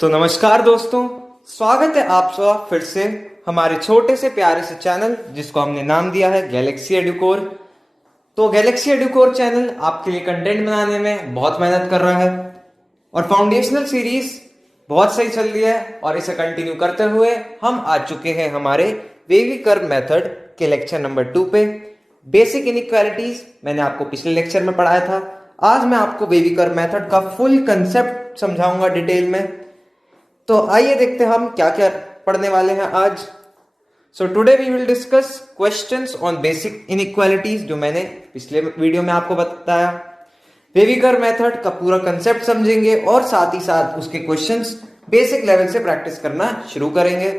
तो नमस्कार दोस्तों, स्वागत है आप सब फिर से हमारे छोटे से प्यारे से चैनल जिसको हमने नाम दिया है गैलेक्सी एडुकोर। तो गैलेक्सी एडुकोर चैनल आपके लिए कंटेंट बनाने में बहुत मेहनत कर रहा है और फाउंडेशनल सीरीज बहुत सही चल रही है और इसे कंटिन्यू करते हुए हम आ चुके हैं हमारे वेवी कर्व मेथड के लेक्चर नंबर 2 पे। बेसिक इनइक्वालिटीज मैंने आपको पिछले लेक्चर में पढ़ाया था। आज मैं आपको वेवी कर्व मेथड का फुल कंसेप्ट समझाऊंगा डिटेल में। तो आइए देखते हैं हम क्या क्या पढ़ने वाले हैं आज। So today we will discuss questions on basic inequalities जो मैंने पिछले वीडियो में आपको बताया। वेवी कर्व मेथड का पूरा कंसेप्ट समझेंगे और साथ ही साथ उसके क्वेश्चंस बेसिक लेवल से प्रैक्टिस करना शुरू करेंगे।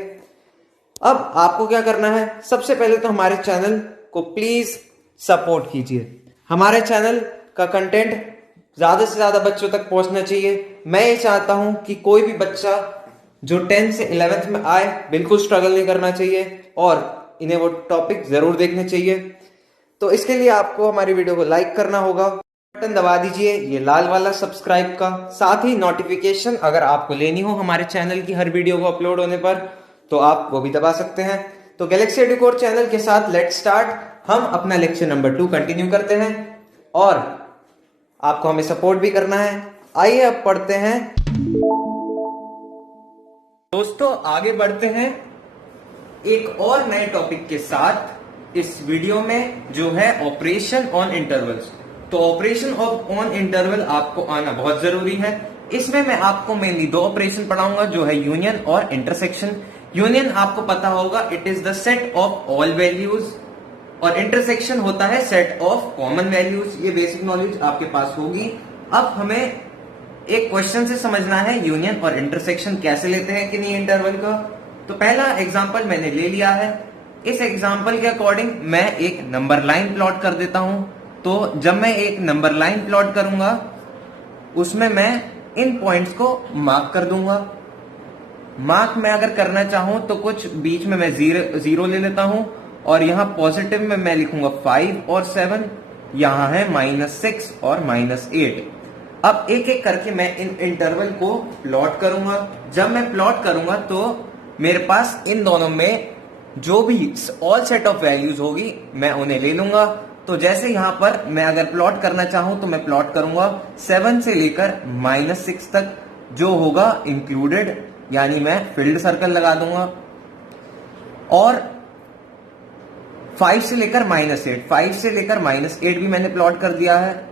अब आपको क्या करना है, सबसे पहले तो हमारे चैनल को प्लीज सपोर्ट कीजिए। हमारे चैनल का कंटेंट ज्यादा से ज्यादा बच्चों तक पहुंचना चाहिए। मैं ये चाहता हूं कि कोई भी बच्चा जो 10th से 11th में आए बिल्कुल स्ट्रगल नहीं करना चाहिए और इन्हें वो टॉपिक जरूर देखने चाहिए। तो इसके लिए आपको हमारी वीडियो को लाइक करना होगा, बटन दबा दीजिए ये लाल वाला सब्सक्राइब का, साथ ही नोटिफिकेशन अगर आपको लेनी हो हमारे चैनल की हर वीडियो को अपलोड होने पर तो आप वो भी दबा सकते हैं। तो गैलेक्सी एडुकोर चैनल के साथ लेट्स स्टार्ट। हम अपना लेक्चर नंबर 2 कंटिन्यू करते हैं और आपको हमें सपोर्ट भी करना है। आइए अब पढ़ते हैं दोस्तों, आगे बढ़ते हैं एक और नए टॉपिक के साथ इस वीडियो में जो है ऑपरेशन ऑन इंटरवल्स। तो ऑपरेशन ऑन इंटरवल आपको आना बहुत जरूरी है। इसमें मैं आपको मेनली 2 ऑपरेशन पढ़ाऊंगा जो है यूनियन और इंटरसेक्शन। यूनियन आपको पता होगा, it is the set of all values और इंटरसेक्शन होता है सेट ऑफ कॉमन वैल्यूज। ये बेसिक नॉलेज आपके पास होगी। अब हमें एक क्वेश्चन से समझना है यूनियन और इंटरसेक्शन कैसे लेते हैं कि नहीं इंटरवल का। तो पहला एग्जांपल मैंने ले लिया है। इस एग्जांपल के अकॉर्डिंग मैं एक नंबर लाइन प्लॉट कर देता हूं। तो जब मैं एक नंबर लाइन प्लॉट करूंगा उसमें मैं इन पॉइंट्स को मार्क कर दूंगा। मार्क मैं अगर करना चाहूं तो कुछ बीच में मैं जीरो ले लेता हूं और यहां पॉजिटिव में मैं लिखूंगा 5 और 7, यहां है -6 और -8। अब एक एक करके मैं इन इंटरवल को प्लॉट करूंगा। जब मैं प्लॉट करूंगा तो मेरे पास इन दोनों में जो भी ऑल सेट ऑफ वैल्यूज होगी मैं उन्हें ले लूंगा। तो जैसे यहां पर मैं अगर प्लॉट करना चाहूं तो मैं प्लॉट करूंगा 7 से लेकर -6 तक जो होगा इंक्लूडेड, यानी मैं फील्ड सर्कल लगा दूंगा। और 5 से लेकर -8, 5 से लेकर -8 भी मैंने प्लॉट कर दिया है।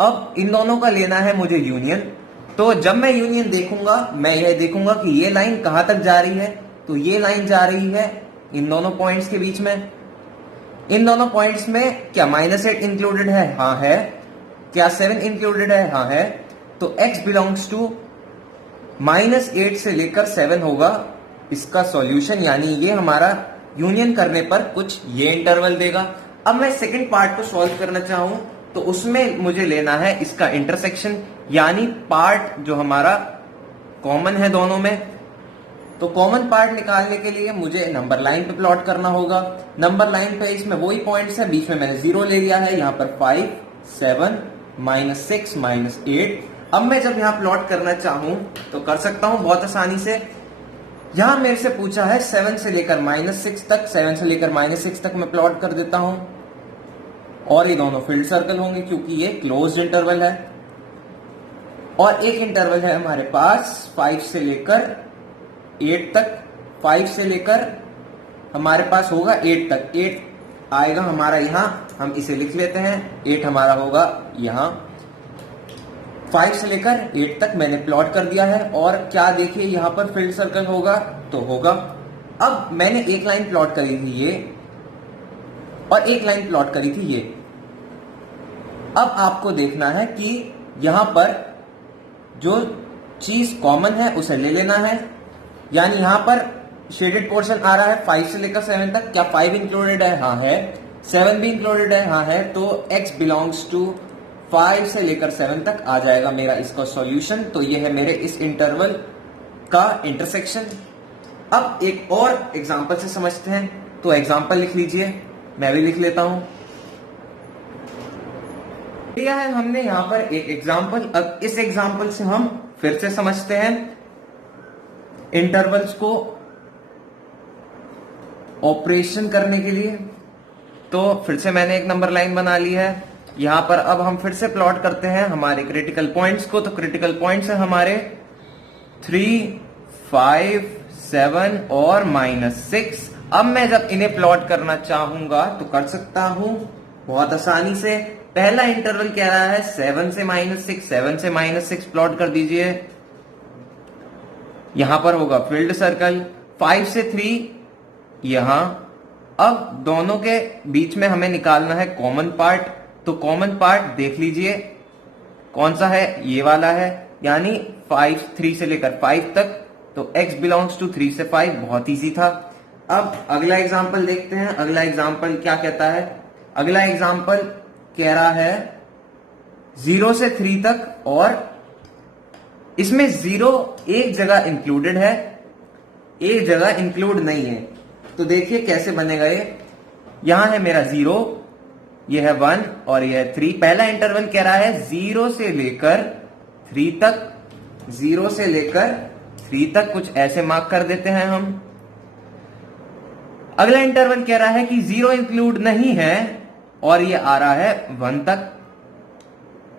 अब इन दोनों का लेना है मुझे यूनियन। तो जब मैं यूनियन देखूंगा मैं यह देखूंगा कि ये लाइन कहां तक जा रही है। तो ये लाइन जा रही है इन दोनों पॉइंट्स के बीच में। इन दोनों पॉइंट्स में क्या -8 इंक्लूडेड है? हाँ है। क्या 7 इंक्लूडेड है? हाँ है। तो x बिलोंग्स टू -8 से लेकर 7 होगा इसका सॉल्यूशन, यानी ये हमारा यूनियन करने पर कुछ ये इंटरवल देगा। अब मैं सेकंड पार्ट को सॉल्व करना चाहूं तो उसमें मुझे लेना है इसका इंटरसेक्शन, यानी पार्ट जो हमारा कॉमन है दोनों में। तो कॉमन पार्ट निकालने के लिए मुझे नंबर लाइन पे प्लॉट करना होगा। नंबर लाइन पे इसमें वही पॉइंट्स है, बीच में मैंने 0 ले लिया है। यहाँ पर 5, 7, -6, -8। अब मैं जब यहाँ प्लॉट करना चाहूं तो कर सकता हूं बहुत आसानी से। यहां मेरे से पूछा है 7 से लेकर -6 तक, 7 से लेकर -6 तक मैं प्लॉट कर देता हूं और ये दोनों फील्ड सर्कल होंगे क्योंकि ये क्लोज्ड इंटरवल है। और एक इंटरवल है हमारे पास 5 से लेकर 8 तक। 5 से लेकर हमारे पास होगा 8 तक। 8 आएगा हमारा यहां, हम इसे लिख लेते हैं। 8 हमारा होगा यहां। 5 से लेकर 8 तक मैंने प्लॉट कर दिया है और क्या देखिए यहां पर फील्ड सर्कल होगा तो होगा। अब मैंने एक लाइन प्लॉट करी थी ये और एक लाइन प्लॉट करी थी ये। अब आपको देखना है कि यहां पर जो चीज कॉमन है उसे ले लेना है, यानी यहां पर शेडेड पोर्शन आ रहा है 5 से लेकर 7 तक। क्या 5 इंक्लूडेड है? हाँ है। 7 भी इंक्लूडेड है? हाँ है। तो x बिलोंग्स टू 5 से लेकर 7 तक आ जाएगा मेरा इसका सॉल्यूशन। तो ये है मेरे इस इंटरवल का इंटरसेक्शन। अब एक और एग्जांपल से समझते हैं। तो एग्जांपल लिख लीजिए, मैं भी लिख लेता हूं। दिया है हमने यहां पर एक एग्जांपल। अब इस एग्जांपल से हम फिर से समझते हैं। इंटरवल्स को ऑपरेशन करने के लिए। तो फिर से मैंने एक नंबर लाइन बना ली है। यहां पर अब हम फिर से प्लॉट करते हैं हमारे क्रिटिकल पॉइंट्स को। तो क्रिटिकल पॉइंट्स है हमारे 3, 5, 7 और -6। अब मैं जब इन्हें प्लॉट करना चाहूंगा तो कर सकता हूं बहुत आसानी से। पहला इंटरवल कह रहा है 7 से -6, 7 से -6 प्लॉट कर दीजिए। यहां पर होगा फील्ड सर्कल। 5 से 3 यहां। अब दोनों के बीच में हमें निकालना है कॉमन पार्ट। तो कॉमन पार्ट देख लीजिए कौन सा है, ये वाला है, यानी 3 से लेकर 5 तक। तो x बिलोंग्स टू 3 से 5, बहुत इजी था। अब अगला एग्जाम्पल देखते हैं। अगला एग्जाम्पल क्या कहता है? अगला एग्जाम्पल कह रहा है 0 से 3 तक, और इसमें 0 एक जगह इंक्लूडेड है, एक जगह इंक्लूड नहीं है। तो देखिए कैसे बनेगा ये। यहां है मेरा 0, ये है 1 और ये है 3। पहला इंटरवल कह रहा है 0 से लेकर 3 तक, 0 से लेकर 3 तक, कुछ ऐसे मार्क कर देते हैं हम। अगला इंटरवल कह रहा है कि 0 इंक्लूड नहीं है और ये आ रहा है 1 तक।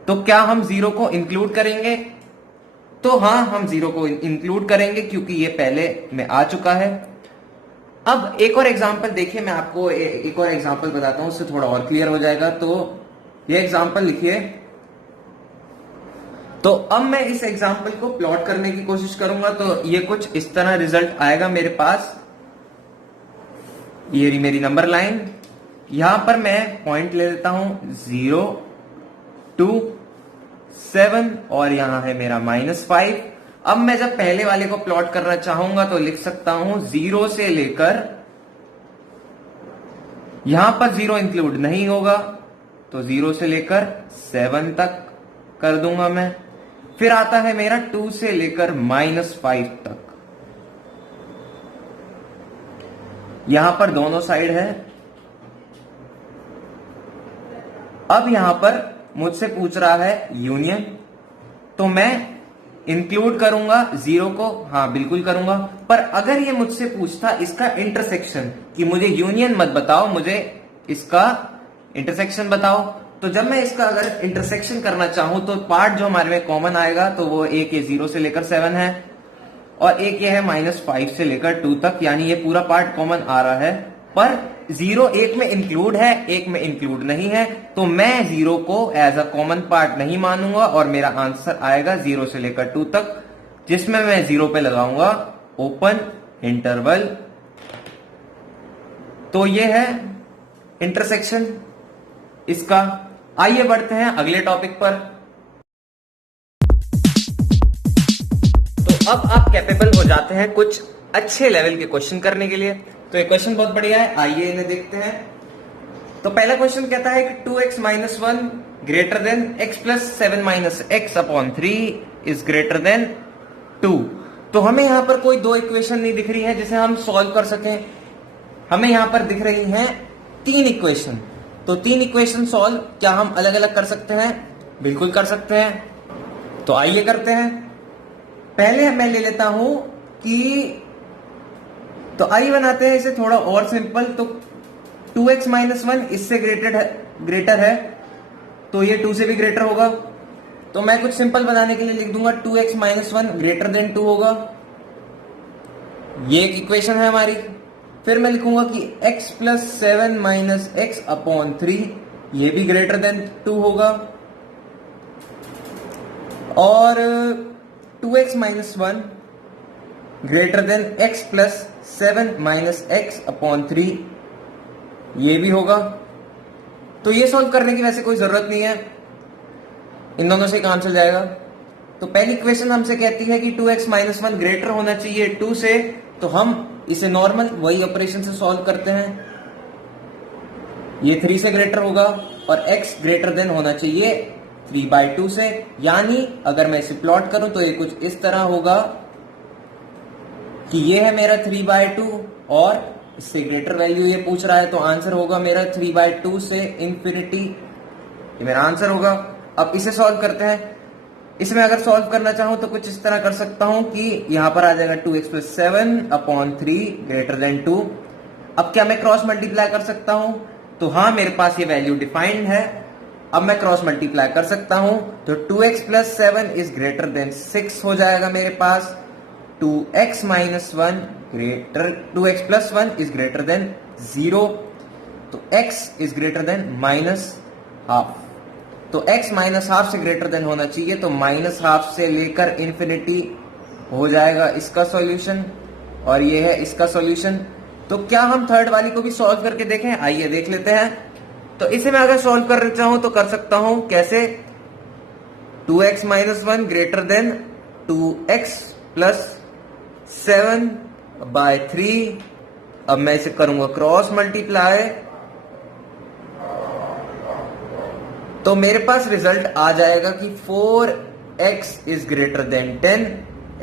तो क्या हम 0 को इंक्लूड करेंगे? तो हां, हम 0 को इंक्लूड करेंगे क्योंकि ये पहले में आ चुका है। अब एक और एग्जांपल देखिए, मैं आपको एक और एग्जांपल बताता हूं, उससे थोड़ा और क्लियर हो जाएगा। तो ये एग्जांपल लिखिए। तो अब मैं इस एग्जांपल को प्लॉट करने की कोशिश करूंगा। तो ये कुछ इस तरह रिजल्ट आएगा मेरे पास। ये रही मेरी नंबर लाइन। यहां पर मैं पॉइंट ले लेता हूं 0, 2, 7 और यहां है मेरा -5। अब मैं जब पहले वाले को प्लॉट करना चाहूंगा तो लिख सकता हूं 0 से लेकर, यहां पर 0 इंक्लूड नहीं होगा तो 0 से लेकर 7 तक कर दूंगा मैं। फिर आता है मेरा 2 से लेकर -5 तक। यहां पर दोनों साइड है। अब यहां पर मुझसे पूछ रहा है यूनियन, तो मैं इंक्लूड करूंगा 0 को, हाँ बिल्कुल करूंगा। पर अगर ये मुझसे पूछता इसका इंटरसेक्शन, कि मुझे यूनियन मत बताओ, मुझे इसका इंटरसेक्शन बताओ, तो जब मैं इसका अगर इंटरसेक्शन करना चाहूं तो पार्ट जो हमारे में कॉमन आएगा तो वो एक ये 0 से लेकर 7 है और एक ये है -5 से लेकर 2 तक, यानी ये पूरा पार्ट कॉमन आ रहा है। पर 0 एक में इंक्लूड है, एक में इंक्लूड नहीं है, तो मैं 0 को एज अ कॉमन पार्ट नहीं मानूंगा और मेरा आंसर आएगा 0 से लेकर 2 तक, जिसमें मैं 0 पे लगाऊंगा ओपन इंटरवल। तो ये है इंटरसेक्शन इसका। आइए बढ़ते हैं अगले टॉपिक पर। तो अब आप कैपेबल हो जाते हैं कुछ अच्छे लेवल के क्वेश्चन करने के लिए। तो ये क्वेश्चन बहुत बढ़िया है, आइए इन्हें देखते हैं। तो पहला क्वेश्चन कहता है कि 2x - 1 greater than x + 7 - x/3 is greater then 2। तो हमें यहां पर कोई दो इक्वेशन नहीं दिख रही है जिसे हम सॉल्व कर सकें। हमें यहां पर दिख रही हैं 3 इक्वेशन। तो 3 इक्वेशन सॉल्व क्या हम अलग अलग कर सकते हैं? बिल्कुल कर सकते हैं। तो आइए करते हैं। पहले मैं ले लेता हूं कि, तो आइए बनाते हैं इसे थोड़ा और सिंपल। तो 2x - 1 इससे ग्रेटर है तो ये 2 से भी ग्रेटर होगा। तो मैं कुछ सिंपल बनाने के लिए लिख दूंगा 2x - 1 ग्रेटर देन 2 होगा। ये एक इक्वेशन है हमारी। फिर मैं लिखूंगा कि x + 7 - x/3 ये भी ग्रेटर देन 2 होगा। और 2x - 1 greater than x + 7 - x/3 ये भी होगा। तो ये सॉल्व करने की वैसे कोई जरूरत नहीं है, इन दोनों से काम चल जाएगा। तो पहली इक्वेशन हमसे कहती है कि 2x - 1 ग्रेटर होना चाहिए 2 से, तो हम इसे नॉर्मल वही ऑपरेशन से सॉल्व करते हैं। ये 3 से ग्रेटर होगा और x ग्रेटर देन होना चाहिए 3/2 से, यानी अगर मैं इसे प्लॉट करूं तो ये कुछ इस तरह होगा कि ये है मेरा 3/2 और इससे ग्रेटर वैल्यू ये पूछ रहा है, तो आंसर होगा मेरा 3/2 से इंफिनिटी, ये मेरा आंसर होगा। अब इसे सॉल्व करते हैं। इसमें अगर सॉल्व करना चाहूं तो कुछ इस तरह कर सकता हूं कि यहां पर आ जाएगा 2x + 7/3 ग्रेटर देन 2। अब क्या मैं क्रॉस मल्टीप्लाई कर सकता हूं? तो हाँ, मेरे पास ये वैल्यू डिफाइंड है। अब मैं क्रॉस मल्टीप्लाई कर सकता हूं, तो 2x + 7 इज ग्रेटर देन 6 हो जाएगा मेरे पास। 2x + 1 इज ग्रेटर देन 0, तो x इज ग्रेटर देन -½ तो x -½ से ग्रेटर देन होना चाहिए, तो -½ से लेकर इंफिनिटी हो जाएगा इसका सॉल्यूशन, और ये है इसका सॉल्यूशन। तो क्या हम थर्ड वाली को भी सॉल्व करके देखें? आइए देख लेते हैं। तो इसे मैं अगर सॉल्व करना चाहूं तो कर सकता हूं कैसे? 2x - 1 greater than 2x + 7/3। अब मैं इसे करूंगा क्रॉस मल्टीप्लाई, तो मेरे पास रिजल्ट आ जाएगा कि 4x is greater then 10,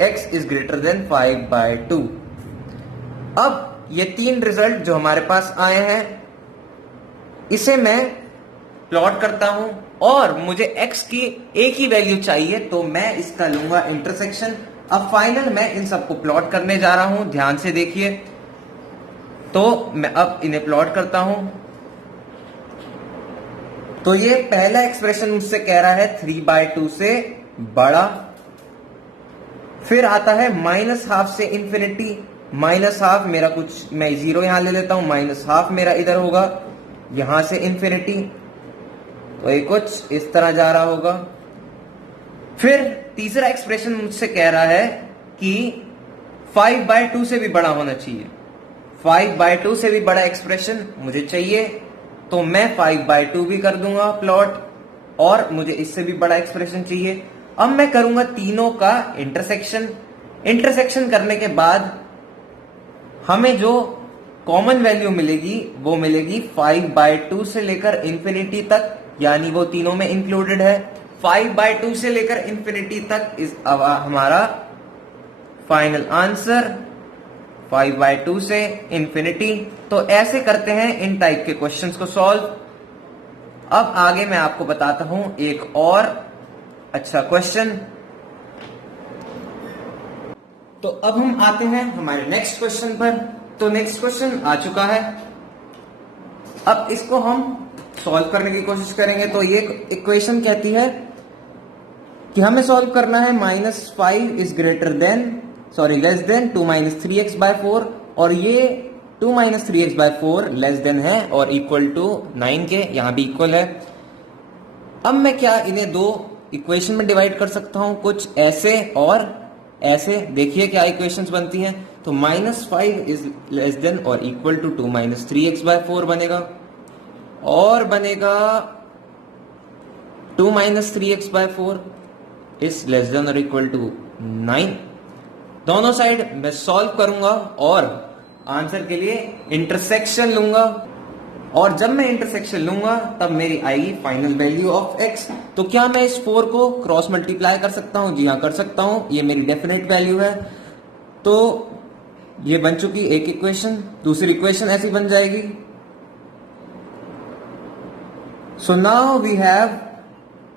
x is greater then 5/2। अब ये तीन रिजल्ट जो हमारे पास आए हैं, इसे मैं प्लॉट करता हूं, और मुझे x की एक ही वैल्यू चाहिए, तो मैं इसका लूंगा इंटरसेक्शन। अब फाइनल मैं इन सबको प्लॉट करने जा रहा हूं, ध्यान से देखिए। तो मैं अब इन्हें प्लॉट करता हूं। तो ये पहला एक्सप्रेशन मुझसे कह रहा है 3/2 से बड़ा। फिर आता है -½ से इंफिनिटी। -½ मेरा कुछ, मैं 0 यहां ले लेता हूं, -½ मेरा इधर होगा, यहां से इंफिनिटी, तो ये कुछ इस तरह जा रहा होगा। फिर तीसरा एक्सप्रेशन मुझसे कह रहा है कि 5/2 से भी बड़ा होना चाहिए। 5/2 से भी बड़ा एक्सप्रेशन मुझे चाहिए, तो मैं 5/2 भी कर दूंगा प्लॉट, और मुझे इससे भी बड़ा एक्सप्रेशन चाहिए। अब मैं करूंगा तीनों का इंटरसेक्शन। इंटरसेक्शन करने के बाद हमें जो कॉमन वैल्यू मिलेगी वो मिलेगी 5/2 से लेकर इंफिनिटी तक, यानी वो तीनों में इंक्लूडेड है। 5/2 से लेकर इंफिनिटी तक इस हमारा फाइनल आंसर, 5/2 से इंफिनिटी। तो ऐसे करते हैं इन टाइप के क्वेश्चंस को सॉल्व। अब आगे मैं आपको बताता हूं एक और अच्छा क्वेश्चन। तो अब हम आते हैं हमारे नेक्स्ट क्वेश्चन पर। तो नेक्स्ट क्वेश्चन आ चुका है, अब इसको हम सॉल्व करने की कोशिश करेंगे। तो ये इक्वेशन कहती है कि हमें सॉल्व करना है -5 is greater then, less than 2 - 3x/4, और ये 2 - 3x/4 लेस देन है और इक्वल टू 9 के, यहां भी इक्वल है। अब मैं क्या इन्हें दो इक्वेशन में डिवाइड कर सकता हूं, कुछ ऐसे और ऐसे। देखिए क्या इक्वेशंस बनती हैं। तो -5 इज लेस देन और इक्वल टू 2 - 3x/4 बनेगा, और बनेगा 2 - 3x/4 इज लेस देन और इक्वल टू 9। दोनों साइड मैं सॉल्व करूंगा और आंसर के लिए इंटरसेक्शन लूंगा, और जब मैं इंटरसेक्शन लूंगा तब मेरी आएगी फाइनल वैल्यू ऑफ x। तो क्या मैं इस 4 को क्रॉस मल्टीप्लाई कर सकता हूं? जी हाँ, कर सकता हूं, ये मेरी डेफिनेट वैल्यू है। तो ये बन चुकी एक इक्वेशन। दूसरी इक्वेशन ऐसी बन जाएगी। So now we have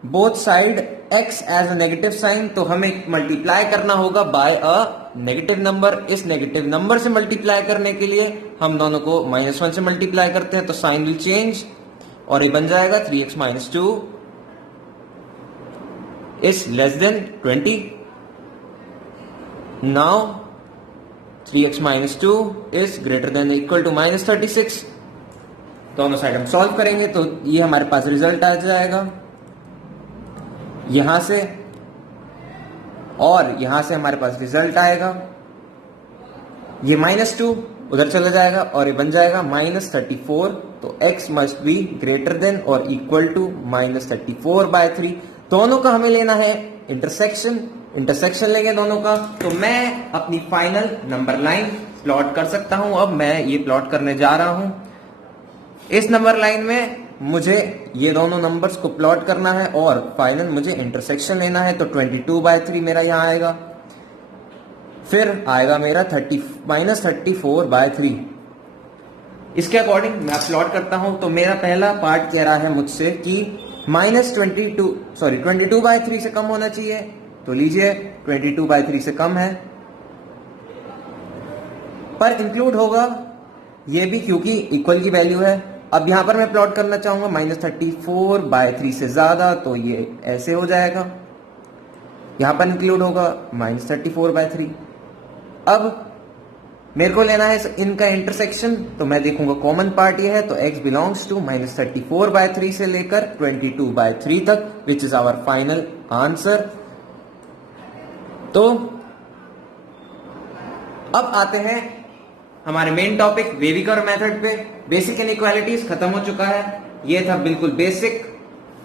both side x as a negative sign, तो हमें मल्टीप्लाई करना होगा बाय अ नेगेटिव नंबर। इस नेगेटिव नंबर से मल्टीप्लाई करने के लिए हम दोनों को -1 से मल्टीप्लाई करते हैं, तो साइन विल चेंज, और ये बन जाएगा 3x - 2 is less than 20। Now 3x - 2 is greater than equal to -36। दोनों साइड हम सॉल्व करेंगे, तो ये हमारे पास रिजल्ट आ जाएगा यहां से, और यहां से हमारे पास रिजल्ट आएगा, ये -2 उधर चला जाएगा, और ये बन जाएगा -34। तो x must be greater than और इक्वल टू -34/3। दोनों का हमें लेना है इंटरसेक्शन। इंटरसेक्शन लेंगे दोनों का, तो मैं अपनी फाइनल नंबर लाइन प्लॉट कर सकता हूं। अब मैं ये प्लॉट करने जा रहा हूं। इस नंबर लाइन में मुझे ये दोनों नंबर्स को प्लॉट करना है, और फाइनल मुझे इंटरसेक्शन लेना है। तो 22/3 मेरा यहां आएगा, फिर आएगा मेरा -34/3। इसके अकॉर्डिंग मैं प्लॉट करता हूं। तो मेरा पहला पार्ट कह रहा है मुझसे कि 22/3 से कम होना चाहिए, तो लीजिए 22/3 से कम है, पर इंक्लूड होगा ये भी क्योंकि इक्वल की वैल्यू है। अब यहां पर मैं प्लॉट करना चाहूंगा -34/3 से ज्यादा, तो ये ऐसे हो जाएगा, यहां पर इंक्लूड होगा -34/3। अब मेरे को लेना है इनका इंटरसेक्शन, तो मैं देखूंगा कॉमन पार्ट ये है, तो x बिलोंग्स टू -34/3 से लेकर 22/3 तक, which is our final answer. तो अब आते हैं हमारे main topic wavy curve method पे। बेसिक इनइक्वालिटीज खत्म हो चुका है, ये था बिल्कुल बेसिक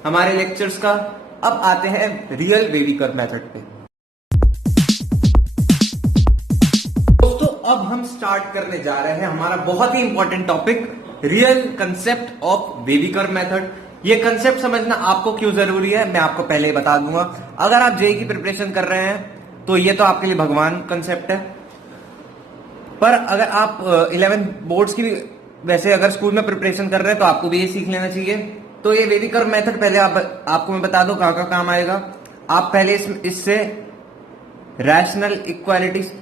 हमारे लेक्चर्स का। अब आते हैं रियल वेवी कर्व मेथड पे। दोस्तों अब हम स्टार्ट करने जा रहे हैं हमारा बहुत ही important topic, real concept of wavy curve method. ये कंसेप्ट समझना आपको क्यों जरूरी है, मैं आपको पहले ही बता दूंगा। अगर आप जेईई की प्रिपरेशन कर रहे हैं तो ये तो आपके लिए भगवान कंसेप्ट है, पर अगर आप 11 बोर्ड्स की वैसे अगर स्कूल में प्रिपरेशन कर रहे हैं तो आपको भी ये सीख लेना चाहिए। तो ये वेवी कर्व मेथड पहले आपको मैं बता दूं कहां का काम आएगा। आप पहले इससे रैशनल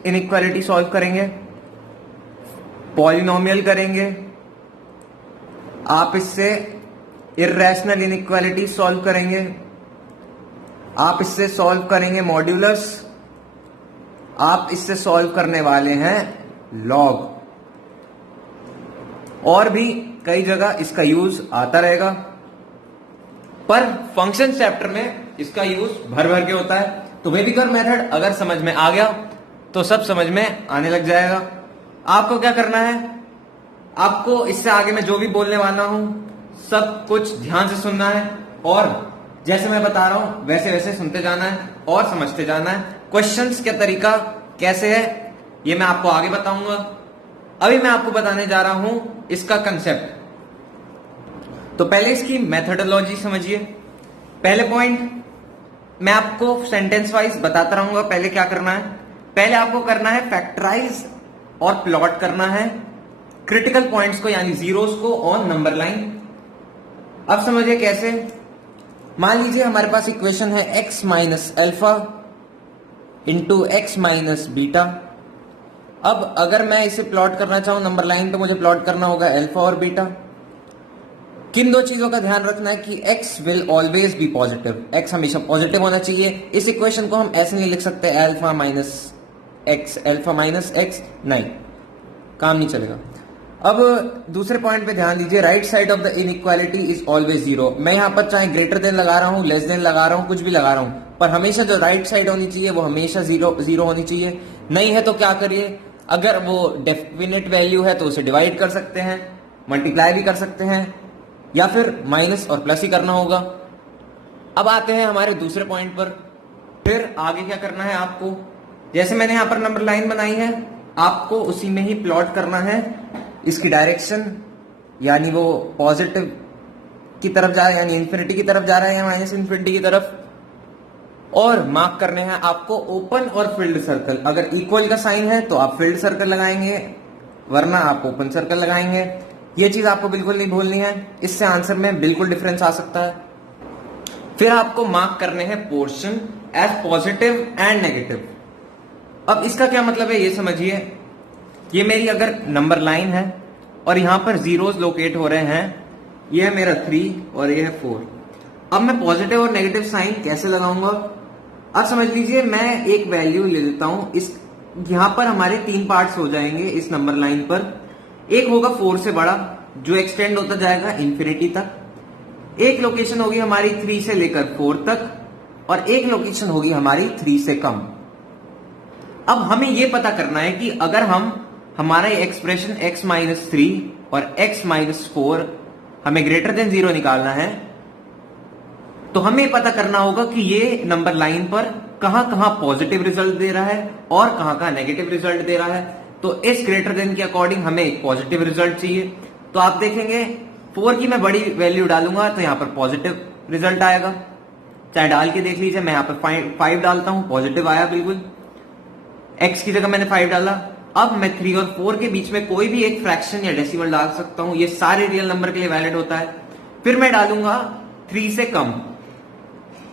इनइक्वालिटी सॉल्व करेंगे, पॉलिनोमियल करेंगे, आप इससे इर्रेशनल इनइक्वालिटी सॉल्व करेंगे, आप इससे सॉल्व करेंगे मॉड्यूलस, आप इससे सॉल्व करने वाले हैं लॉग, और भी कई जगह इसका यूज आता रहेगा, पर फंक्शन चैप्टर में इसका यूज भर भर के होता है। तो वेवी कर्व मेथड अगर समझ में आ गया तो सब समझ में आने लग जाएगा। आपको क्या करना है, आपको इससे आगे मैं जो भी बोलने वाला हूं सब कुछ ध्यान से सुनना है, और जैसे मैं बता रहा हूं वैसे वैसे सुनते जाना है और समझते जाना है। क्वेश्चंस का तरीका कैसे है ये मैं आपको आगे बताऊंगा। अभी मैं आपको बताने जा रहा हूं इसका कंसेप्ट। तो पहले इसकी मेथोडोलॉजी समझिए। पहले पॉइंट मैं आपको सेंटेंस वाइज बताता रहूंगा। पहले क्या करना है, पहले आपको करना है फैक्टराइज और प्लॉट करना है क्रिटिकल पॉइंट्स को, यानी जीरोस को ऑन नंबर लाइन। अब समझिए कैसे। मान लीजिए हमारे पास इक्वेशन है x minus alpha into x minus beta. अब अगर मैं इसे प्लॉट करना चाहूं नंबर लाइन, तो मुझे प्लॉट करना होगा अल्फा और बीटा। किन दो चीजों का ध्यान रखना है कि x will always be positive, x हमेशा पॉजिटिव होना चाहिए। इस इक्वेशन को हम ऐसे नहीं लिख सकते अल्फा माइनस एक्स, नहीं, काम नहीं चलेगा। अब दूसरे पॉइंट पे ध्यान दीजिए, right side of the inequality is always zero. मैं यहां पर चाहे ग्रेटर देन लगा रहा हूं, लेस देन लगा रहा हूं, कुछ भी लगा रहा हूं, पर हमेशा जो राइट साइड होनी चाहिए वो हमेशा जीरो होनी चाहिए। नहीं है तो क्या करिए, अगर वो डेफिनेट वैल्यू है तो उसे डिवाइड कर सकते हैं, मल्टीप्लाई भी कर सकते हैं, या फिर माइनस और प्लस ही करना होगा। अब आते हैं हमारे दूसरे पॉइंट पर। फिर आगे क्या करना है आपको, जैसे मैंने यहां पर नंबर लाइन बनाई है, आपको उसी में ही प्लॉट करना है इसकी डायरेक्शन, यानी वो पॉजिटिव की तरफ जा रहा है, यानी इन्फिनिटी की तरफ जा रहा है या माइनस इन्फिनिटी की तरफ। और मार्क करने हैं आपको ओपन और फिल्ड सर्कल। अगर इक्वल का साइन है तो आप फिल्ड सर्कल लगाएंगे, वरना आप ओपन सर्कल लगाएंगे। ये चीज आपको बिल्कुल नहीं भूलनी है, इससे आंसर में बिल्कुल डिफरेंस आ सकता है। फिर आपको मार्क करने हैं portion as positive and negative. अब इसका क्या मतलब है ये समझिए। ये मेरी अगर नंबर लाइन है और यहां पर जीरोस लोकेट हो रहे हैं, ये है मेरा 3 और ये है 4। अब मैं पॉजिटिव और नेगेटिव साइन कैसे लगाऊंगा। अब समझ लीजिए मैं एक वैल्यू ले लेता हूं, इस यहां पर हमारे 3 पार्ट्स हो जाएंगे इस नंबर लाइन पर। एक होगा 4 से बड़ा जो एक्सटेंड होता जाएगा इंफिनिटी तक, एक लोकेशन होगी हमारी 3 से लेकर 4 तक, और एक लोकेशन होगी हमारी 3 से कम। अब हमें यह पता करना है कि अगर हम हमारा एक्सप्रेशन x माइनस 3 और x माइनस 4 हमें ग्रेटर देन 0 निकालना है, तो हमें पता करना होगा कि ये नंबर लाइन पर कहां कहां पॉजिटिव रिजल्ट दे रहा है और कहां कहां नेगेटिव रिजल्ट दे रहा है। तो इस ग्रेटर देन के अकॉर्डिंग हमें एक पॉजिटिव रिजल्ट चाहिए। तो आप देखेंगे 4 की मैं बड़ी वैल्यू डालूंगा तो यहां पर पॉजिटिव रिजल्ट आएगा, चाहे डाल के देख लीजिए। मैं यहां पर 5 डालता हूं, पॉजिटिव आया बिल्कुल। x की जगह मैंने 5 डाला। अब मैं 3 और 4 के बीच में कोई भी एक फ्रैक्शन या डेसिमल डाल सकता हूं, ये सारे रियल नंबर के लिए वैलिड होता है। फिर मैं डालूंगा 3 से कम,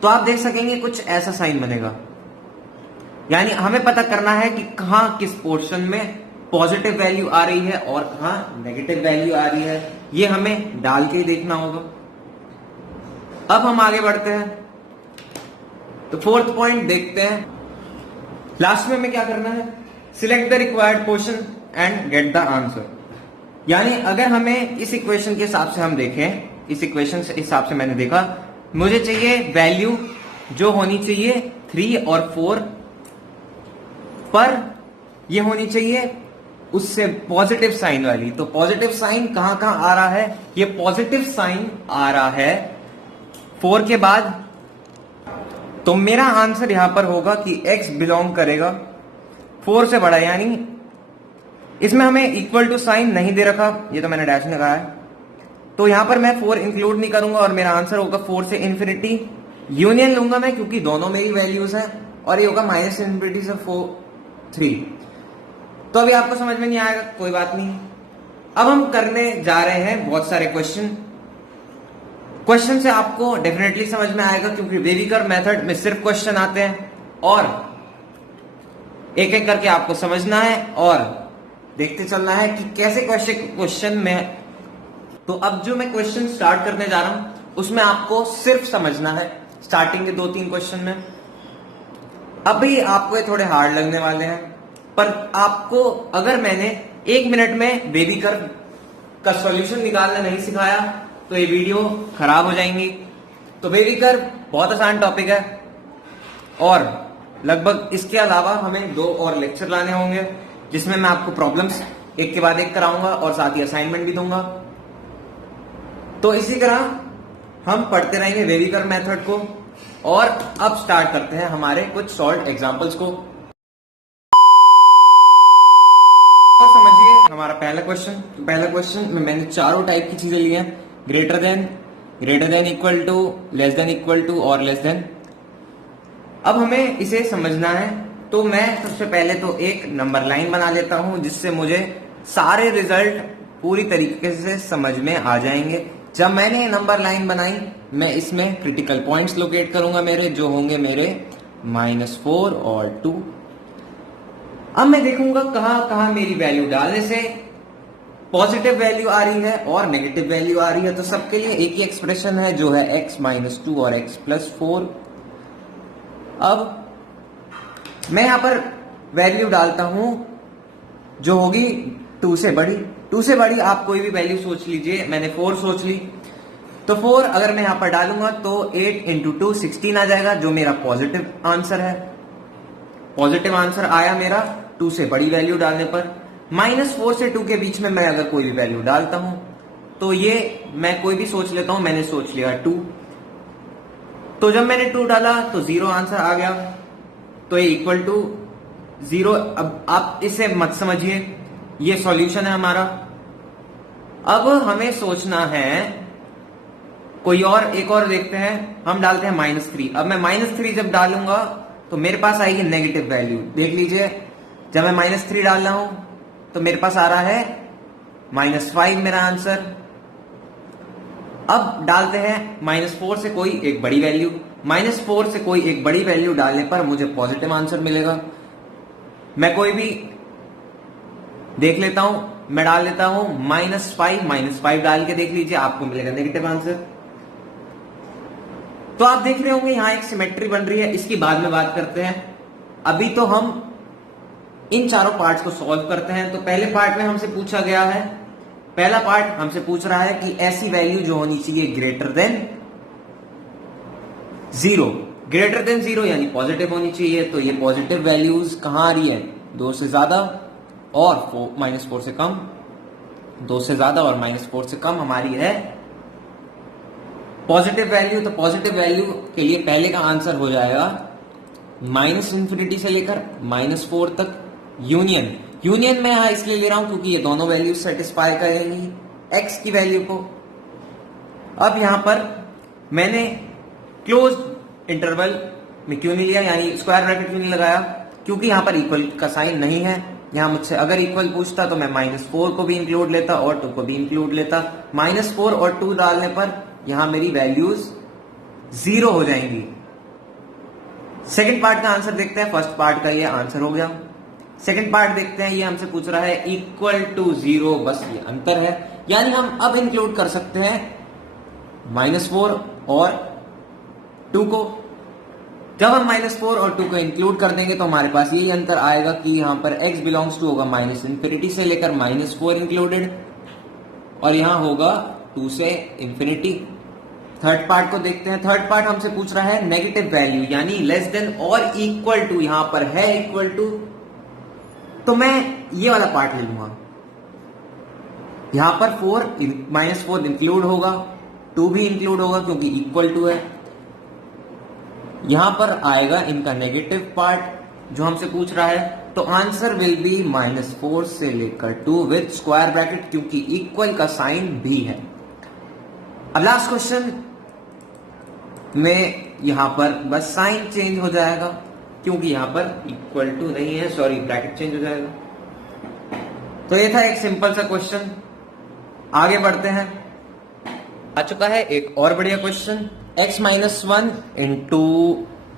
तो आप देख सकेंगे कुछ ऐसा साइन बनेगा। यानी हमें पता करना है कि कहां किस पोर्शन में पॉजिटिव वैल्यू आ रही है और कहां नेगेटिव वैल्यू आ रही है, ये हमें डाल के ही देखना होगा। अब हम आगे बढ़ते हैं, तो फोर्थ पॉइंट देखते हैं। लास्ट में हमें क्या करना है, select the required portion and get the answer. यानी अगर हमें इस इक्वेशन के हिसाब से हम देखें, इस इक्वेशन के हिसाब से मैंने देखा, मुझे चाहिए वैल्यू जो होनी चाहिए 3 और 4 पर, ये होनी चाहिए उससे पॉजिटिव साइन वाली। तो पॉजिटिव साइन कहां कहां आ रहा है, ये पॉजिटिव साइन आ रहा है 4 के बाद। तो मेरा आंसर यहां पर होगा कि x बिलोंग करेगा 4 से बड़ा, यानी इसमें हमें इक्वल टू साइन नहीं दे रखा, ये तो मैंने डैश लगाया है, तो यहां पर मैं 4 इंक्लूड नहीं करूंगा और मेरा आंसर होगा 4 से इन्फिनिटी। यूनियन लूंगा मैं क्योंकि दोनों मेरी वैल्यूज हैं, और ये होगा माइनस इन्फिनिटी से 3। तो अभी आपको समझ में नहीं आएगा, कोई बात नहीं। अब हम करने जा रहे हैं बहुत सारे क्वेश्चन से आपको डेफिनेटली समझ में आएगा, क्योंकि बेबी कर्व मेथड में सिर्फ क्वेश्चन आते हैं और एक एक करके आपको समझना है और देखते चलना है कि कैसे क्वेश्चन में। तो अब जो मैं क्वेश्चन स्टार्ट करने जा रहा हूं उसमें आपको सिर्फ समझना है स्टार्टिंग के 2-3 क्वेश्चन में। अभी आपको ये थोड़े हार्ड लगने वाले हैं, पर आपको अगर मैंने 1 मिनट में बेबी कर्व का सॉल्यूशन निकालना नहीं सिखाया तो ये वीडियो खराब हो जाएंगी। तो बेबी कर्व बहुत आसान टॉपिक है और लगभग इसके अलावा हमें 2 और लेक्चर लाने होंगे, जिसमें मैं आपको प्रॉब्लम्स एक के बाद एक कराऊंगा और साथ ही असाइनमेंट भी दूंगा। तो इसी तरह हम पढ़ते रहेंगे बेबी कर्व मेथड को। और अब स्टार्ट करते हैं हमारे कुछ सॉल्व एग्जांपल्स को। तो समझिए हमारा पहला क्वेश्चन। तो पहला क्वेश्चन में मैंने चारों टाइप की चीजें ली हैं, greater than, equal to, less than equal to और लेस देन। अब हमें इसे समझना है, तो मैं सबसे पहले तो एक नंबर लाइन बना लेता हूं, जिससे मुझे सारे रिजल्ट पूरी तरीके से समझ में आ जाएंगे। जब मैंने ये नंबर लाइन बनाई, मैं इसमें क्रिटिकल पॉइंट्स लोकेट करूंगा मेरे, जो होंगे मेरे -4 और 2। अब मैं देखूंगा कहां कहां मेरी वैल्यू डालने से पॉजिटिव वैल्यू आ रही है और नेगेटिव वैल्यू आ रही है। तो सबके लिए एक ही एक्सप्रेशन है, जो है x-2 और x+4। अब मैं यहां पर वैल्यू डालता हूं जो होगी 2 से बड़ी। 2 से बड़ी आप कोई भी वैल्यू सोच लीजिए, मैंने 4 सोच ली। तो 4 अगर मैं यहां पर डालूंगा तो 8 × 2 16 आ जाएगा, जो मेरा पॉजिटिव आंसर है। पॉजिटिव आंसर आया मेरा 2 से बड़ी वैल्यू डालने पर। -4 से 2 के बीच में मैं अगर कोई भी वैल्यू डालता हूं तो ये मैं कोई भी सोच लेता हूं, मैंने सोच लिया 2। तो जब मैंने 2 डाला तो 0 आंसर आ गया, तो ये इक्वल टू 0। अब आप इसे मत समझिए, ये सॉल्यूशन है हमारा। अब हमें सोचना है कोई और, एक और देखते हैं। हम डालते हैं -3। अब मैं -3 जब डालूंगा तो मेरे पास आएगी नेगेटिव वैल्यू। देख लीजिए, जब मैं -3 डाल रहा हूं तो मेरे पास आ रहा है -5 मेरा आंसर। अब डालते हैं -4 से कोई एक बड़ी वैल्यू। -4 से कोई एक बड़ी वैल्यू डालने पर मुझे पॉजिटिव आंसर मिलेगा। मैं कोई भी देख लेता हूं, मैं डाल लेता हूं -5 डाल के देख लीजिए, आपको मिलेगा नेगेटिव आंसर। तो आप देख रहे होंगे यहां एक सिमेट्री बन रही है, इसकी बाद में बात करते हैं। अभी तो हम इन चारों पार्ट्स को सॉल्व करते हैं। तो पहले पार्ट में हमसे पूछा गया है, पहला पार्ट हमसे पूछ रहा है कि ऐसी वैल्यू जो होनी चाहिए ग्रेटर देन 0, ग्रेटर देन 0 यानी पॉजिटिव होनी चाहिए। तो ये पॉजिटिव वैल्यूज कहां आ रही है, 2 से ज्यादा और -4 से कम। 2 से ज्यादा और -4 से कम हमारी है पॉजिटिव वैल्यू। तो पॉजिटिव वैल्यू के लिए पहले का आंसर हो जाएगा -∞ से लेकर -4 तक यूनियन में यहां इसलिए ले रहा हूं क्योंकि ये दोनों वैल्यू सेटिस्फाई करेंगी x की वैल्यू को। अब यहां पर मैंने क्लोज इंटरवल में क्यों नहीं लिया, यानी स्क्वायर ब्रैकेट क्यों नहीं लगाया, क्योंकि यहां पर इक्वल का साइन नहीं है। यहां मुझसे अगर इक्वल पूछता तो मैं -4 को भी इंक्लूड लेता और 2 को भी इंक्लूड लेता। -4 और 2 डालने पर यहां मेरी वैल्यूज 0 हो जाएंगी। सेकंड पार्ट का आंसर देखते हैं। फर्स्ट पार्ट का ये आंसर हो गया। सेकंड पार्ट देखते हैं। ये हमसे पूछ रहा है इक्वल टू 0, बस ये अंतर है। यानी हम अब इंक्लूड कर सकते हैं -4 और 2 को। जब हम -4 और 2 को इंक्लूड कर देंगे तो हमारे पास यही अंतर आएगा कि यहां पर x बिलोंग्स टू होगा -∞ से लेकर -4 इंक्लूडेड, और यहां होगा 2 से इंफिनिटी। थर्ड पार्ट को देखते हैं। थर्ड पार्ट हमसे पूछ रहा है नेगेटिव वैल्यू, यानी लेस देन और इक्वल टू। यहां पर है इक्वल टू, तो मैं ये वाला पार्ट ले लूंगा। यहां पर -4 इंक्लूड होगा, 2 भी इंक्लूड होगा क्योंकि इक्वल टू है। यहां पर आएगा इनका नेगेटिव पार्ट जो हमसे पूछ रहा है, तो आंसर विल बी -4 से लेकर 2 विद स्क्वायर ब्रैकेट, क्योंकि इक्वल का साइन भी है। अब लास्ट क्वेश्चन में यहां पर बस साइन चेंज हो जाएगा, क्योंकि यहां पर इक्वल टू नहीं है, सॉरी ब्रैकेट चेंज हो जाएगा। तो ये था एक सिंपल सा क्वेश्चन। आगे बढ़ते हैं। आ चुका है एक और बढ़िया question. x-1 into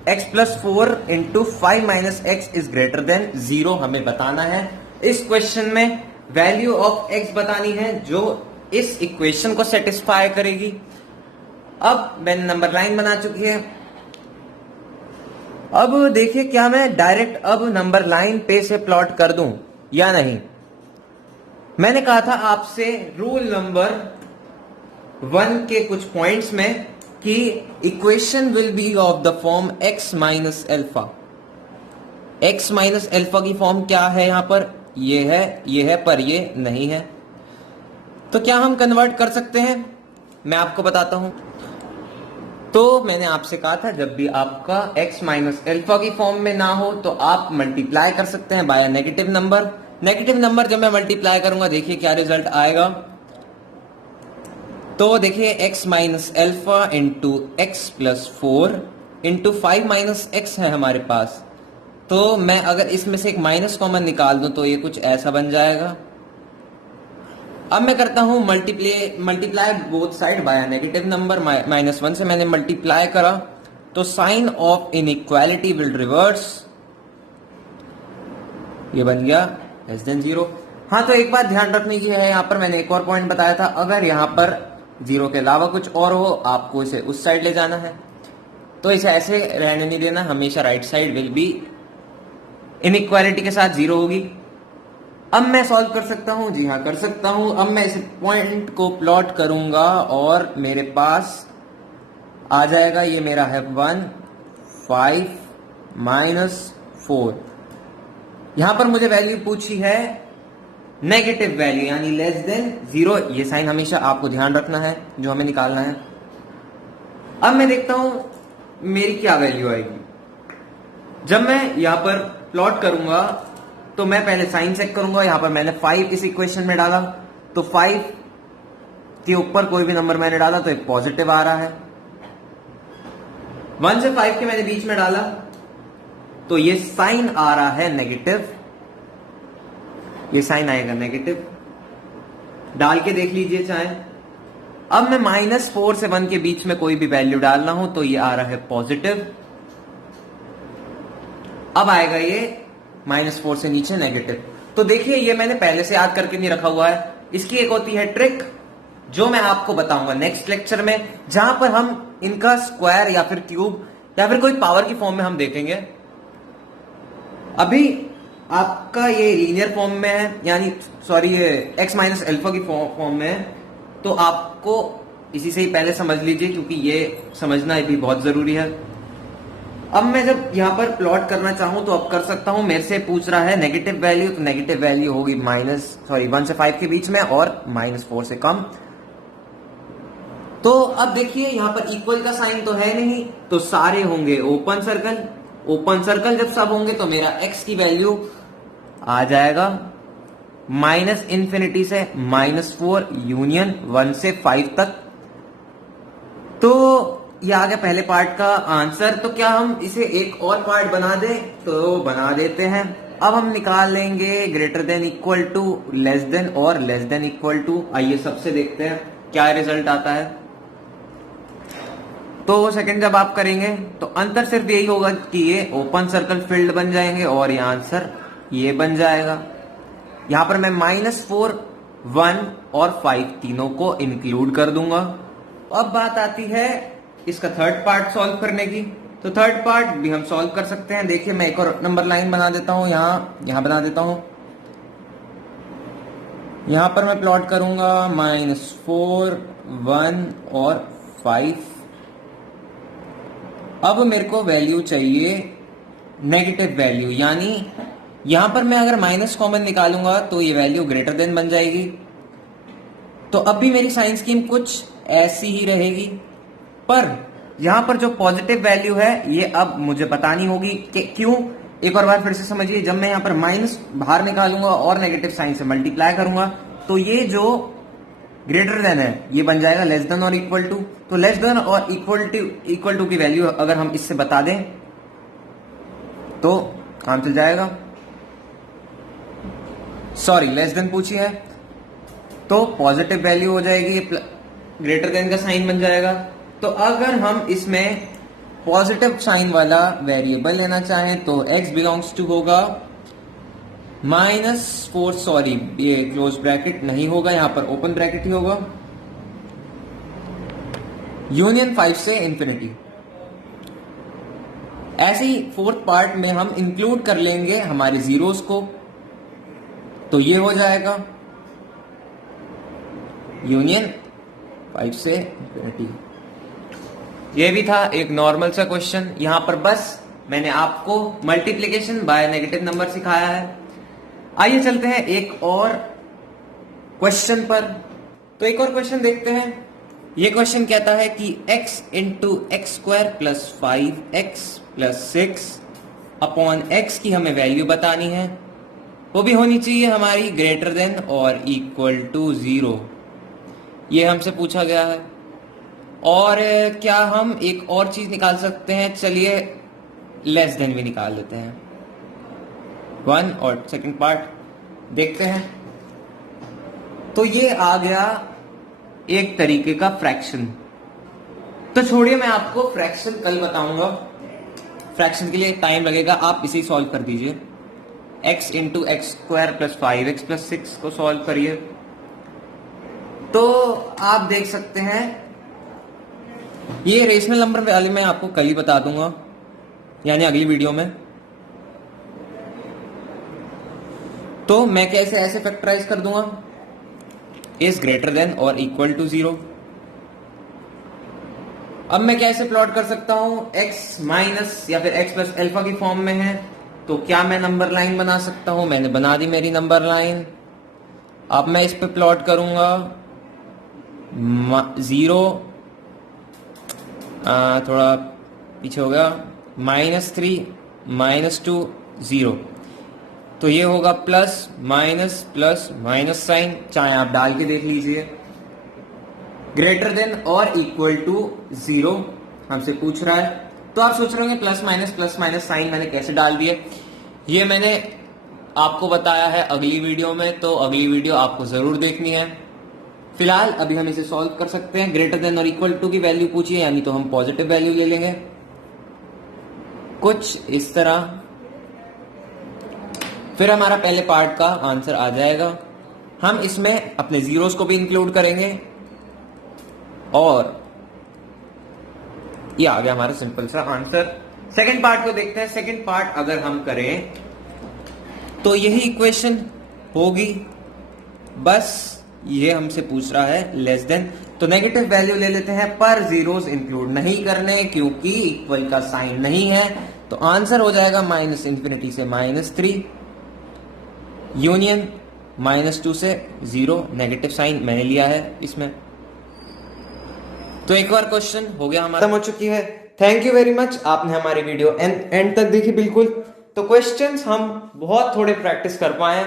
x+4 into 5 - x is greater then 0 हमें बताना है। इस क्वेश्चन में वैल्यू ऑफ x बतानी है जो इस इक्वेशन को सेटिस्फाई करेगी। अब मैंने नंबर लाइन बना चुकी है। अब देखिए क्या मैं डायरेक्ट अब नंबर लाइन पे से प्लॉट कर दूं या नहीं। मैंने कहा था आपसे रूल नंबर 1 के कुछ पॉइंट्स में कि equation will be of the form x minus alpha. x minus alpha की फॉर्म क्या है यहां पर? ये है पर ये नहीं है। तो क्या हम कन्वर्ट कर सकते हैं? मैं आपको बताता हूं। तो मैंने आपसे कहा था जब भी आपका x माइनस एल्फा की फॉर्म में ना हो तो आप मल्टीप्लाई कर सकते हैं bye negative number. Negative number जब मैं मल्टीप्लाई करूंगा देखिए क्या रिजल्ट आएगा। तो देखिए x minus alpha into x+4 into 5 - x है हमारे पास। तो मैं अगर इसमें से एक माइनस कॉमन निकाल दूं तो ये कुछ ऐसा बन जाएगा। अब मैं करता हूं multiply both side by negative number. -1 से मैंने मल्टीप्लाई करा तो sign of inequality will reverse. ये बन गया लेस देन 0। हाँ, तो एक बात ध्यान रखने की है, यहां पर मैंने एक और पॉइंट बताया था, अगर यहां पर 0 के अलावा कुछ और हो आपको इसे उस साइड ले जाना है। तो इसे ऐसे रहने नहीं देना, हमेशा right side will be inequality के साथ 0 होगी। अब मैं सॉल्व कर सकता हूं, जी हाँ कर सकता हूं। अब मैं इस पॉइंट को प्लॉट करूंगा और मेरे पास आ जाएगा, ये मेरा है 1 5 - 4। यहां पर मुझे वैल्यू पूछी है नेगेटिव वैल्यू यानी लेस देन 0। ये साइन हमेशा आपको ध्यान रखना है जो हमें निकालना है। अब मैं देखता हूं मेरी क्या वैल्यू आएगी। जब मैं यहां पर प्लॉट करूंगा तो मैं पहले साइन चेक करूंगा। यहां पर मैंने 5 इस इक्वेशन में डाला, तो 5 के ऊपर कोई भी नंबर मैंने डाला तो एक पॉजिटिव आ रहा है। 1 से 5 के मैंने बीच में डाला तो ये साइन आ रहा है नेगेटिव। ये साइन आएगा नेगेटिव, डाल के देख लीजिए चाहे। अब मैं -4 से 1 के बीच में कोई भी वैल्यू डालना हो तो ये आ रहा है पॉजिटिव। अब आएगा ये -4 से नीचे नेगेटिव। तो देखिए ये मैंने पहले से याद करके नहीं रखा हुआ है। इसकी एक होती है ट्रिक जो मैं आपको बताऊंगा नेक्स्ट लेक्चर में, जहां पर हम इनका स्क्वायर या फिर क्यूब या फिर कोई पावर की फॉर्म में हम देखेंगे। अभी आपका ये लीनियर फॉर्म में है, यानी सॉरी ये x माइनस एल्फा की फॉर्म में है, तो आपको इसी से ही पहले समझ लीजिए क्योंकि ये समझना भी बहुत जरूरी है। अब मैं जब यहां पर प्लॉट करना चाहूं तो अब कर सकता हूं। मेरे से पूछ रहा है नेगेटिव वैल्यू, तो नेगेटिव वैल्यू होगी 1 से 5 के बीच में और -4 से कम। तो अब देखिए यहां पर इक्वल का साइन तो है नहीं, तो सारे होंगे ओपन सर्कल। ओपन सर्कल जब सब होंगे तो मेरा x की वैल्यू आ जाएगा -∞ से -4 यूनियन 1 से 5 तक। तो ये आ गया पहले पार्ट का आंसर। तो क्या हम इसे एक और पार्ट बना दें? तो बना देते हैं। अब हम निकाल लेंगे greater than equal to, less than और लेस देन इक्वल टू। आइए सबसे देखते हैं क्या रिजल्ट आता है। तो सेकंड जब आप करेंगे तो अंतर सिर्फ यही होगा कि ये ओपन सर्कल फील्ड बन जाएंगे और ये आंसर ये बन जाएगा। यहां पर मैं -4, 1 और 5 तीनों को इंक्लूड कर दूंगा। अब बात आती है इसका थर्ड पार्ट सॉल्व करने की। तो थर्ड पार्ट भी हम सॉल्व कर सकते हैं। देखिए मैं एक और नंबर लाइन बना देता हूं, यहां बना देता हूं। यहां पर मैं प्लॉट करूंगा -4, 1 और 5। अब मेरे को वैल्यू चाहिए नेगेटिव वैल्यू, यानी यहां पर मैं अगर माइनस कॉमन निकालूंगा तो ये वैल्यू ग्रेटर देन बन जाएगी। तो अब भी मेरी साइन स्कीम कुछ ऐसी ही रहेगी, पर यहां पर जो पॉजिटिव वैल्यू है ये अब मुझे बतानी होगी कि क्यों। एक और बार फिर से समझिए, जब मैं यहां पर माइनस बाहर निकालूंगा और नेगेटिव साइन से मल्टीप्लाई करूंगा तो ये जो ग्रेटर देन है ये बन जाएगा लेस देन और इक्वल टू। तो लेस देन और इक्वल टू की वैल्यू अगर हम इससे बता दें तो काम चल जाएगा। सॉरी, लेस देन पूछी है तो पॉजिटिव वैल्यू हो जाएगी, ग्रेटर देन का साइन बन जाएगा। तो अगर हम इसमें पॉजिटिव साइन वाला वेरिएबल लेना चाहें तो x बिलोंग्स टू होगा -4, सॉरी ये क्लोज ब्रैकेट नहीं होगा, यहां पर ओपन ब्रैकेट ही होगा, यूनियन 5 से इंफिनिटी। ऐसे ही फोर्थ पार्ट में हम इंक्लूड कर लेंगे हमारे जीरोस को, तो ये हो जाएगा यूनियन 5 से इंफिनिटी। ये भी था एक नॉर्मल सा क्वेश्चन। यहां पर बस मैंने आपको मल्टीप्लिकेशन बाय नेगेटिव नंबर सिखाया है। आइए चलते हैं एक और क्वेश्चन पर। तो एक और क्वेश्चन देखते हैं। ये क्वेश्चन कहता है कि x into x square plus 5x plus 6 upon x की हमें वैल्यू बतानी है, वो भी होनी चाहिए हमारी ग्रेटर देन और इक्वल टू 0। ये हमसे पूछा गया है। और क्या हम एक और चीज निकाल सकते हैं? चलिए लेस देन भी निकाल लेते हैं। 1 और सेकंड पार्ट देखते हैं। तो ये आ गया एक तरीके का फ्रैक्शन। तो छोड़िए, मैं आपको फ्रैक्शन कल बताऊंगा। फ्रैक्शन के लिए टाइम लगेगा, आप इसे सॉल्व कर दीजिए। x into x square plus 5x plus 6 को सॉल्व करिए तो आप देख सकते हैं ये रेशनल नंबर वाली मैं आपको कल ही बता दूंगा, यानी अगली वीडियो में। तो मैं कैसे ऐसे फैक्टराइज कर दूंगा, इज ग्रेटर देन और इक्वल टू 0। अब मैं कैसे प्लॉट कर सकता हूं, x माइनस या फिर x प्लस अल्फा की फॉर्म में है, तो क्या मैं नंबर लाइन बना सकता हूं? मैंने बना दी मेरी नंबर लाइन। अब मैं इस पे प्लॉट करूंगा 0, थोड़ा पीछे हो गया, -3 -2 0। तो ये होगा प्लस माइनस साइन, चाहे आप डाल के देख लीजिए। ग्रेटर देन और इक्वल टू 0 हमसे पूछ रहा है। तो आप सोच रहे होंगे प्लस माइनस साइन मैंने कैसे डाल दिए। ये मैंने आपको बताया है अगली वीडियो में, तो अगली वीडियो आपको जरूर देखनी है। फिलहाल अभी हम इसे सॉल्व कर सकते हैं। ग्रेटर देन और इक्वल टू की वैल्यू पूछिए, यानी तो हम पॉजिटिव वैल्यू ले लेंगे कुछ इस तरह। फिर हमारा पहले पार्ट का आंसर आ जाएगा। हम इसमें अपने जीरोस को भी इंक्लूड करेंगे और ये आ गया हमारा सिंपल सा आंसर। सेकंड पार्ट को देखते हैं। सेकंड पार्ट अगर हम करें तो यही इक्वेशन होगी, बस ये हमसे पूछ रहा है लेस देन। तो नेगेटिव वैल्यू ले लेते हैं, पर जीरोस इंक्लूड नहीं करने क्योंकि इक्वल का साइन नहीं है। तो आंसर हो जाएगा -∞ से -3 यूनियन -2 से 0। नेगेटिव साइन मैंने लिया है इसमें। तो एक बार क्वेश्चन हो गया हमारा, खत्म हो चुकी है। थैंक यू वेरी मच, आपने हमारी वीडियो एंड तक देखी बिल्कुल। तो क्वेश्चंस हम बहुत थोड़े प्रैक्टिस कर पाए,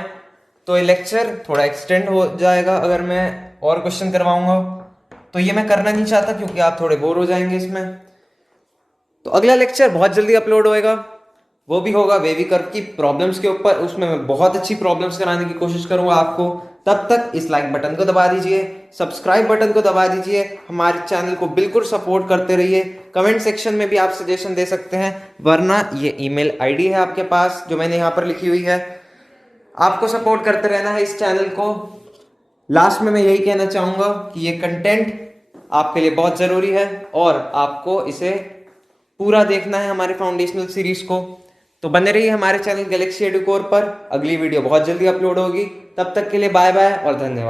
तो ये लेक्चर थोड़ा एक्सटेंड हो जाएगा अगर मैं और क्वेश्चन करवाऊंगा। तो ये मैं करना नहीं चाहता क्योंकि आप थोड़े बोर हो जाएंगे इसमें। तो अगला लेक्चर बहुत जल्दी अपलोड होएगा, वो भी होगा वेवी कर्व की प्रॉब्लम्स के ऊपर। उसमें मैं बहुत अच्छी प्रॉब्लम्स कराने की कोशिश करूंगा आपको। तब तक इस लाइक बटन को दबा दीजिए, सब्सक्राइब बटन को दबा दीजिए, हमारे चैनल को बिल्कुल सपोर्ट करते रहिए। कमेंट सेक्शन में भी आप सजेशन दे सकते हैं, वरना ये ईमेल आईडी है आपके पास जो मैंने यहाँ पर लिखी हुई है। आपको सपोर्ट करते रहना है इस चैनल को। लास्ट में मैं यही कहना चाहूंगा कि ये कंटेंट आपके लिए बहुत जरूरी है और आपको इसे पूरा देखना है, हमारे फाउंडेशनल सीरीज को। तो बने रहिए हमारे चैनल गैलेक्सी एडुकोर पर। अगली वीडियो बहुत जल्दी अपलोड होगी। तब तक के लिए बाय बाय और धन्यवाद।